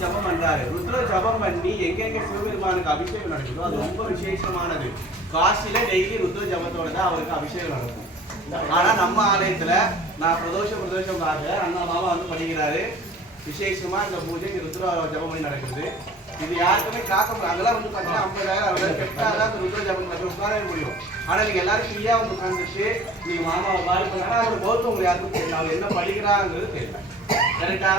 ஜபம் பண்றாரு. ருத்ர ஜபம் பண்ணி எங்கெங்க சிவபெருமானுக்கு அபிஷேகம் நடக்குதோ அது ரொம்ப விசேஷமானது. காசில டெய்லி ருத்ர ஜபத்தோட தான் அவருக்கு அபிஷேகம் நடக்கும். ஆனா நம்ம ஆலயத்துல நான் பிரதோஷமாக அண்ணா மாமா வந்து படிக்கிறாரு. விசேஷமா இந்த பூஜை ருத்ர ஜபம் பண்ணி நடக்குது. இது யாருக்குமே காக்க முடியும். அதெல்லாம் வந்து பார்த்தீங்கன்னா 50,000 கெட்டாதான் ருத்ர ஜபம் நடக்க உட்காரவே முடியும். ஆனா நீங்க எல்லாரும் ஃப்ரீயா வந்து உட்காந்துட்டு நீங்க மாமாவை பாடி பண்ணா அவர் கௌதம் யாருக்கும் தெரியல, அவர் என்ன படிக்கிறாங்கிறது தெரியல. கரெக்டா?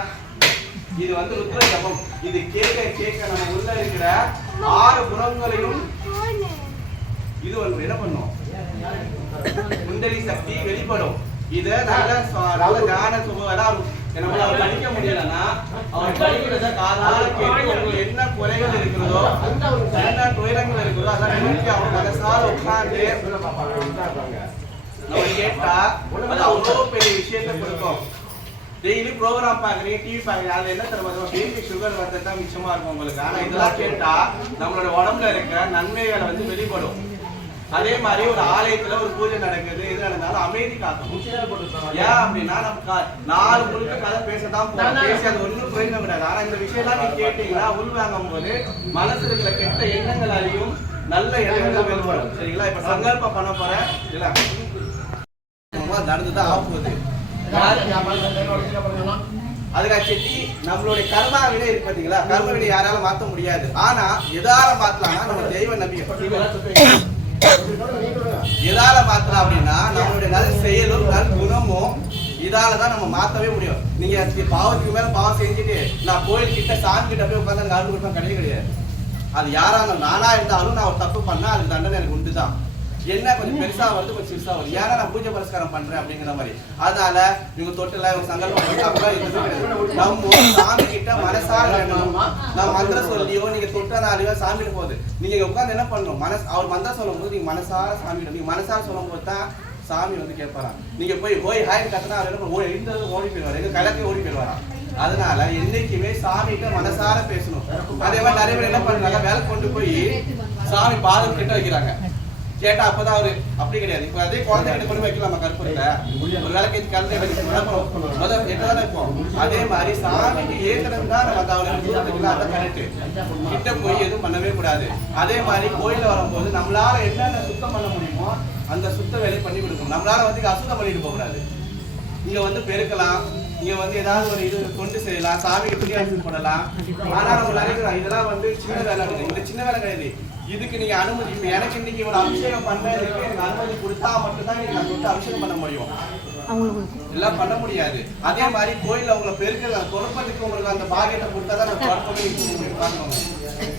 இது வந்து ருத்ர ஜபம். இது கேட்க நம்ம உள்ள இருக்கிற 6 புறங்களையும் இது வந்து என்ன பண்ணும், குண்டலி சக்தி வெளிப்படும். இத நல்ல ஞான சுபம் நம்மள அவர் படிக்க முடியலன்னா அவர் படிக்கிறத காதால கேட்டு உங்களுக்கு என்ன குறைகள் இருக்கிறதோ என்ன துயரங்கள் இருக்கிறதோ அதெல்லாம் நினைச்சு அவங்க மனசால உட்கார்ந்து நம்ம கேட்டா அது அவ்வளோ பெரிய விஷயத்தை கொடுக்கும். டெய்லி ப்ரோக்ராம் பாக்குறீங்க, டிவி பாக்குறீங்க, அதுல என்ன தருவது பிபி சுகர் வரதான் மிச்சமா இருக்கும் உங்களுக்கு. ஆனா இதெல்லாம் கேட்டா நம்மளோட உடம்புல இருக்கிற நன்மைகளை வந்து வெளிப்படும். அதே மாதிரி ஒரு ஆலயத்துல ஒரு பூஜை நடக்குது, எது நடந்தாலும் அமைதி காக்கணும். ஏன் அப்படின்னா நம்ம 4 முழுக்க கதை பேசதான் பேசி அது ஒன்றும் புரிஞ்ச விடாது. ஆனா இந்த விஷயம்லாம் நீங்க கேட்டீங்கன்னா உள்வாங்கும் போது மனசு இருக்கிற கெட்ட எண்ணங்கள் அழியும், நல்ல எண்ணங்கள் வெளிப்படும். சரிங்களா? இப்ப சங்கல்பம் பண்ண போறேன் இல்ல நடந்துதான் ஆகுது. அதுக்காக செட்டி நம்மளுடைய கர்மா வினை இருக்கு பாத்தீங்களா, கர்ம வினை யாராலும் மாற்ற முடியாது. ஆனா எதால மாத்தலாம்னா நம்ம தெய்வ நம்பிக்கை. எதால மாத்தலாம் அப்படின்னா நம்மளுடைய நல்ல செயலும் நல் குணமும் இதாலதான் நம்ம மாத்தவே முடியும். நீங்க பாவத்துக்கு மேல பாவம் செஞ்சுட்டு நான் கோயில் கிட்ட சாமி கிட்ட போய் உட்காந்து கால் கொடுப்பேன் கிடையவே கிடையாது. அது யாரா நானா இருந்தாலும் நான் ஒரு தப்பு பண்ணா அதுக்கு தண்டனை எனக்கு உண்டுதான். என்ன கொஞ்சம் பெருசா வருது, கொஞ்சம் சிறுசா வருது. ஏன்னா நான் பூஜை புரஸ்காரம் பண்றேன் அப்படிங்கிற மாதிரி. அதனால இவங்க தொட்டில இவங்க சங்கல்பம் நம்ம சாமி கிட்ட மனசார வேணும். நான் மந்திரம் சொல்லியோ நீங்க தொட்டனாலையோ சாமிட்டு போகுது. நீங்க உட்காந்து என்ன பண்ணணும், அவர் மந்திரம் சொல்லும் போது நீங்க மனசார சாமிட்டு, நீங்க மனசார சொல்லும் போது தான் சாமி வந்து கேட்பாராம். நீங்க போய் ஹாய் கத்தனா இருந்தது ஓடி போயிடுவாரு, எங்க கலக்கே ஓடி போயிடுவாராம். அதனால என்னைக்குமே சாமிகிட்ட மனசார பேசணும். அதே மாதிரி நிறைய பேர் என்ன பண்றாங்க, வேலை கொண்டு போய் சாமி பாதம் கிட்ட வைக்கிறாங்க. கேட்டா அப்பதான் அவரு அப்படி கிடையாது. இப்ப அதே குழந்தை கிட்ட கொண்டு வைக்கலாமா கற்பூரத்தை, ஒரு வேலைக்கு கலந்து வைப்போம். அதே மாதிரி சாமிக்கு ஏற்கனவே தான் நம்ம அதான் கரெக்ட். கிட்ட போய் எதுவும் பண்ணவே கூடாது. அதே மாதிரி கோயில வரும்போது நம்மளால என்னென்ன சுத்தம் பண்ண முடியுமோ அந்த சுத்த வேலையை பண்ணி கொடுக்கணும். நம்மளால வந்து அசுத்தம் பண்ணிட்டு போக கூடாது. இங்க வந்து பெருக்கலாம், இங்க வந்து ஏதாவது ஒரு இது கொண்டு செய்யலாம், சாமிக்கு புதிய பண்ணலாம். ஆனா நம்ம நிறைய இதெல்லாம் வந்து சின்ன வேலை கிடையாது. இந்த சின்ன வேலை கிடையாது. இதுக்கு நீங்க அனுமதி, இப்ப எனக்கு இன்னைக்கு ஒரு அபிஷேகம் பண்றதுக்கு எனக்கு அனுமதி கொடுத்தா மட்டும்தான் நீங்க நான் அபிஷேகம் பண்ண முடியும், எல்லாம் பண்ண முடியாது. அதே மாதிரி கோயில்ல உங்களை பெருக்க தொடர்பதுக்கு உங்களுக்கு அந்த பாகியத்தை கொடுத்தாதான் நான் தொடர்பு பார்க்கணும்.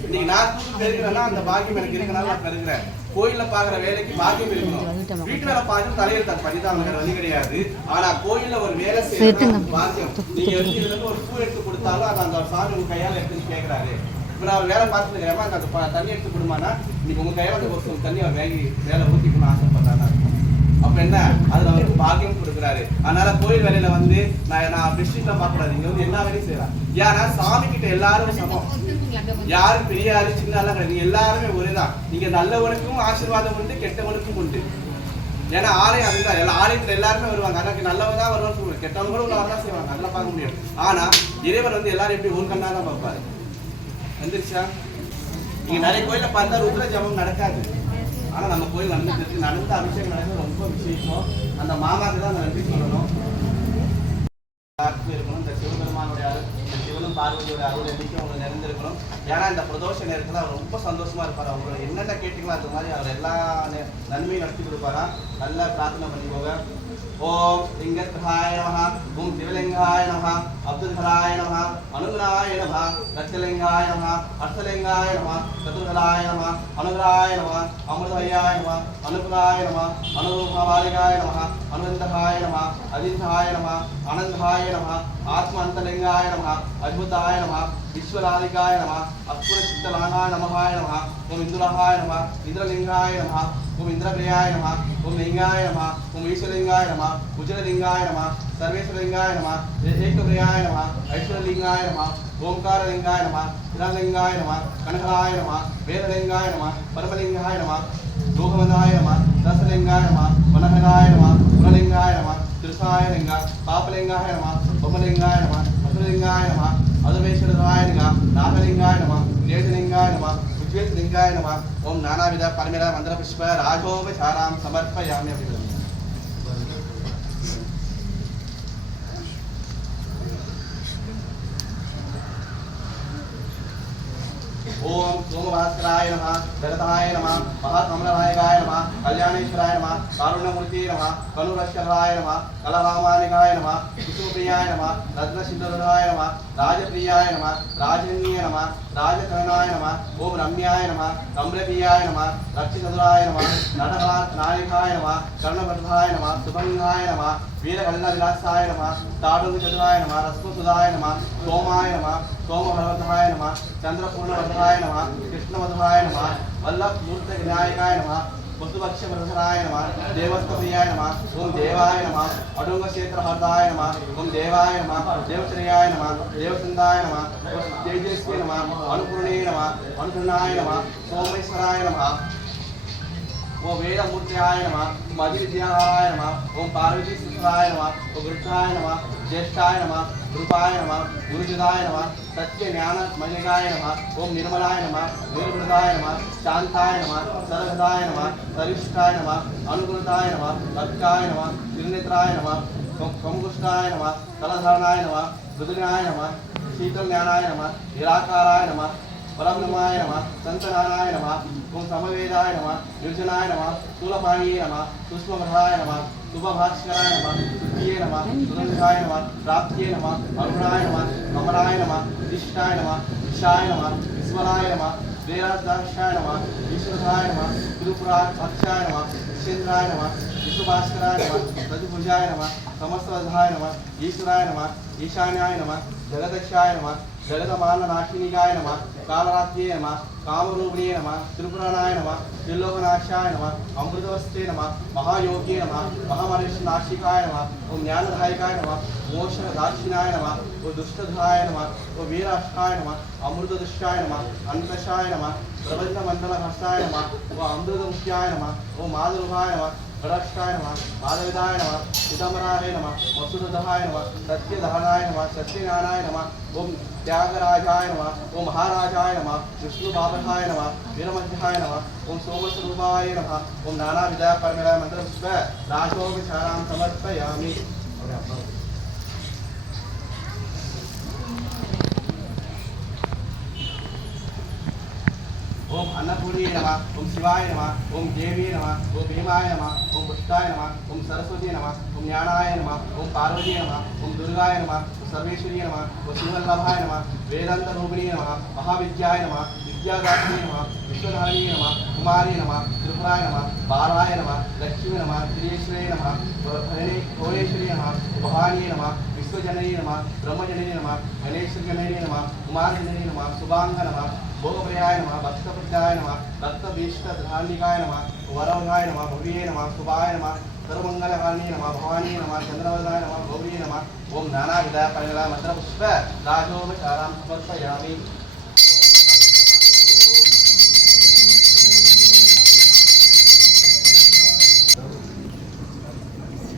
இன்னைக்கு நான் பெருக்கிறேன்னா அந்த பாக்கியம் எனக்கு இருக்கனால நான் பெருக்கிறேன். கோயில்ல பாக்குற வேலைக்கு பாக்கியம் இருக்கணும். வீட்டுல பாக்கியம் தலையில் பண்ணிதான் வழி கிடையாது. ஆனா கோயில்ல ஒரு வேலை செய்யணும் பாக்கியம். நீங்க இதுல இருந்து ஒரு பூ எடுத்து கொடுத்தாலும் அதை அந்த சாமி உங்க கையால எடுத்துன்னு கேட்கிறாரு. இப்ப நான் வேலை பார்த்துக்கிறேன், அந்த தண்ணி எடுத்து கொடுமானா இன்னைக்கு உங்க கையில ஒரு தண்ணி வாங்கி வேலை ஊத்திக்கணும்னு ஆசைப்படுறாங்க. அப்ப என்ன, அதுல அவருக்கு பாக்கியம் கொடுக்குறாரு. அதனால கோயில் வேலையில வந்து நான் டிஸ்ட்ரிக்ட்ல பார்க்கக்கூடாது. இங்க வந்து எல்லா வேலையும் செய்யலாம். ஏன்னா சாமி கிட்ட எல்லாரும் சமம், யாரும் பெரிய ஆளு சின்ன ஆளா கிடையாது, எல்லாருமே ஒரேதான். நீங்க நல்லவனுக்கும் ஆசீர்வாதம் உண்டு, கெட்டவனுக்கும் உண்டு. ஏன்னா ஆலயம் அதுதான், எல்லா ஆலயத்துல எல்லாருமே வருவாங்க. அதற்கு நல்லவங்க தான் வருவான்னு சொல்லுவாங்க, கெட்டவங்க கூட வரதான் செய்வாங்க, அதெல்லாம் பார்க்க முடியாது. ஆனா இறைவன் வந்து எல்லாரும் எப்படி ஒரு கண்ணா தான் பார்ப்பாரு. வந்துருச்சா? நீங்க நிறைய கோயில பார்த்தா ருத்ர ஜபம் நடக்காது. ஆனா நம்ம கோயில் நடந்துட்டு நடந்த அபிஷேகம் நடக்கிறது ரொம்ப விசேஷம். அந்த மாமாக்கு தான் அந்த நன்றி சொல்லணும். இருக்கணும் இந்த சிவபெருமானுடைய சிவனும் பார்வதியோட அருள் எண்ணிக்கை அவங்க நிறைந்திருக்கணும். ஏன்னா இந்த பிரதோஷ நேரத்தில் அவர் ரொம்ப சந்தோஷமா இருப்பார். அவங்க என்னென்ன கேட்டீங்களோ அது மாதிரி அவர் எல்லா நன்மையும் நடத்தி கொடுப்பாரா. நல்லா பிரார்த்தனை பண்ணிக்கோங்க. ஓம் லிங்கத்ராய நமஹ, ஓம் சிவலிங்காய நமஹ, அப்துல்ஹராய நமஹ, அனுகிரகாய நமஹ, ரத்னலிங்காய நமஹ, அர்த்தலிங்காய நமஹ, சதுர்ஹராய நமஹ, அனுகிரகாய நமஹ, அமிர்தஹயாய நமஹ, அனுகிரகாய நமஹ, அனுரூபமாலிகாய நமஹ, அனுவந்தகாய நமஹ, அதிர்காய நமஹ, ஆனந்தாய நமஹ, ஆத்மந்தலிங்காய நமஹ, அத்புதாய நமஹ, விஸ்வராதிகாய நமஹ, அஸ்புரசித்தலாங்காய நமஹாய நமஹ, ஓம் இந்துரஹாய நமஹ, இந்திரலிங்காய நமஹ, ஓம் இந்திரபிரியாய நமஹ, ஓம் லிங்காய நமஹ, ஓம் ஈஸ்வரலிங்காய நமஹ, உஜ்ரலிங்காய நமஹ, சர்வேஸ்வரலிங்காய நமஹ, ஏகபிரியாய நமஹ, ஐஸ்வரலிங்காய நமஹ, ஓம்காரலிங்காய நமஹ, விராலிங்காய நமஹ, கனகராய நமஹ, வேதலிங்காய நமஹ, பரமலிங்காய நமஹ, லோகவந்தாய நமஹ, தசலிங்காய நமஹ, வனகராய நமஹ, குணலிங்காய நமஹ, திருசாய லிங்க, பாபலிங்காய நமஹ, பொம்மலிங்காய நமஹ, அசுரலிங்காய நமஹ, அதுவேஸ்வரராய லிங்க, நாகலிங்காய நமஹ, தேஜலிங்காய நமஹ, உஜ்வேலிங்காய நமஹ. ஓம் நானாவித பரமிர மந்திர புஷ்ப ராஜோபசாராம் சமர்ப்பயாமி. அப்படி ओम सोमभास्कराय नमः, जगताय नमः, महाकमलनायकाय नमः, कल्याणेश्वराय नमः, कारुण्यमूर्ति नमः, कनुरक्षराय नमः, कलरामानिकाय नमः, कुसुमप्रियाय नमः, रत्नसिंधुराय नमः, राजप्रियाय नमः, राजन्याय नमः, राजकरणाय नमः, ओम रम्याय नमः, कमलप्रियाय नमः, रक्षितधुराय नमः, नटनायकाय नमः, कर्णभद्राय नमः, सुभंगाय नमः, वीरकल्लविलासाय नमः, ताडुचतुराय नमः, रश्मसुधाय नमः, सोमाय नमः, सोमभरवधाय नमः, चंद्रपूर्णवधाय नमः, कृष्णवधाय नमः, वल्लभमूर्तिविनायकाय नमः, वसुभक्षवरधराय नमः, देवस्तप्रियाय नमः, ओम देवाय नमः, अडुंगक्षेत्रहर्ताय नमः, ओम देवाय नमः, देवश्रेयाय नमः, देवसुंदाय नमः, तेजस्वी नमः, अनुपूर्णे नमः, अनुपूर्णाय नमः, सोमेश्वराय नमः, ओम वेदमूर्त्याय नमः, ओम अधिविद्याय नमः, ओम पार्वती सुताय नमः, ओम वृद्धाय नमः, ज्येष्ठाय नमः, रूपाय नमः, गुरुजदाय नमः, सत्य ज्ञान मलिकाय नमः, ओम निर्मलाय नमः, निर्मलाय नमः, शांताय नमः, सरदाय नमः, सरिष्ठाय नमः, अनुगुणताय नमः, भक्ताय नमः, त्रिनेत्राय नमः, कमुष्टाय नमः, कलधारणाय नमः, रुद्रनाय नमः, शीतल ज्ञानाय नमः, निराकाराय नमः, परब्रह्माय नमः, संतनाय नमः, ओम समवेदाय नमः, निर्जनाय नमः, स्थूलपाणिये नमः, सूक्ष्मभराय नमः, शुभभास्कराय नमः, सुखिये नमः, सुगंधाय नमः, प्राप्तिये नमः, अरुणाय नमः, कमलाय नमः, दिष्टाय नमः, दिशाय नमः, ईश्वराय नमः, वेदाध्याक्षाय नमः, ईश्वराय नमः, गुरुपुराक्षाय नमः, विश्वेन्द्राय नमः, विश्वभास्कराय नमः, रजभुजाय नमः, समस्तवधाय नमः, ईश्वराय नमः, ईशान्याय नमः, जगदक्षाय नमः, जगदमाननाशिनिकाय नमः, कालरात्रिये नमः, कामरूपिणे नमः, त्रिपुराणाय नमः, त्रिलोकनाशाय नमः, अमृतवस्ते नमः, महायोगे नमः, महामनुष्यनाशिकाय नमः, ओम ज्ञानदायकाय नमः, मोक्षदाक्षिणाय नमः, ओम दुष्टधाय नमः, ओम वीराष्टाय नमः, अमृतदुष्टाय नमः, अन्तशाय नमः, प्रबंधमंडलहर्षाय नमः, ओम अमृतमुख्याय नमः, ओम माधुरुभाय नमः, गणक्षाय नमः, माधविदाय नमः, चिदंबराय नमः, वसुदधाय नमः, सत्यधाराय नमः, सत्यज्ञानाय नमः, ओम त्यागराजाय नमः, ओम महाराजाय नमः, विष्णुबाबधाय नमः, वीरमध्याय नमः, ओम सोमस्वरूपाय नमः, ओम नानाविध परमेला मंत्रपुष्प राजोपचारां समर्पयामि. ओम अन्नपूर्णे नमः, ओम शिवाय नमः, ओम देवी नमः, ओम भीमाय नमः, ओम पुष्टाय नमः, ओम सरस्वती नमः, ओम ज्ञानाय नमः, ओम पार्वती नमः, ओम दुर्गाय नमः, ओम सर्वेश्वरी नमः, ओम शिवल्लभाय नमः, वेदांत रूपिणे नमः, महाविद्याय नमः, विद्यादात्रिणे नमः, विश्वधारिणे नमः, कुमारी नमः, त्रिपुराय नमः, बालाय नमः, लक्ष्मी नमः, त्रिनेश्वरी नमः, भुवनेश्वरी नमः, भवानी नमः, विश्वजननी नमः, ब्रह्मजननी नमः, गणेशजननी नमः, कुमारजननी नमः, शुभांग नमः, भोगप्रियाय नमः, भक्तप्रदाय नमः, भक्तभीष्टधार्मिकाय नमः, वरवधाय नमः, भव्ये नमः, शुभाय नमः, सर्वमंगलकारिणी नमः, भवानी नमः, चंद्रवदाय नमः, गौरी नमः. ओम नानाविध परिमला मंत्रपुष्प राजोपचारां समर्पयामि.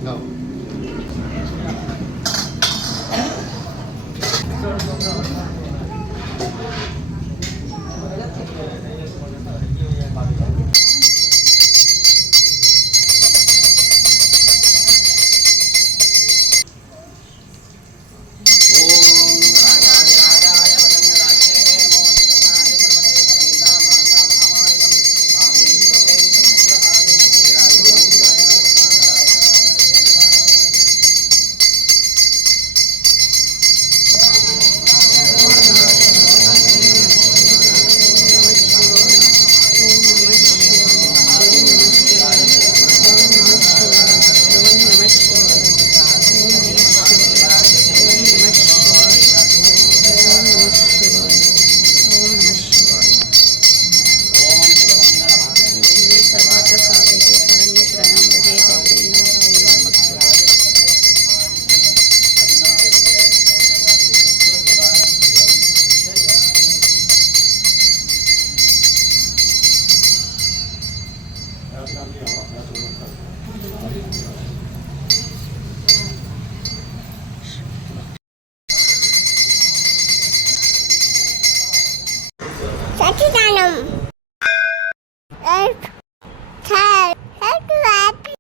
Go. வண்ணம்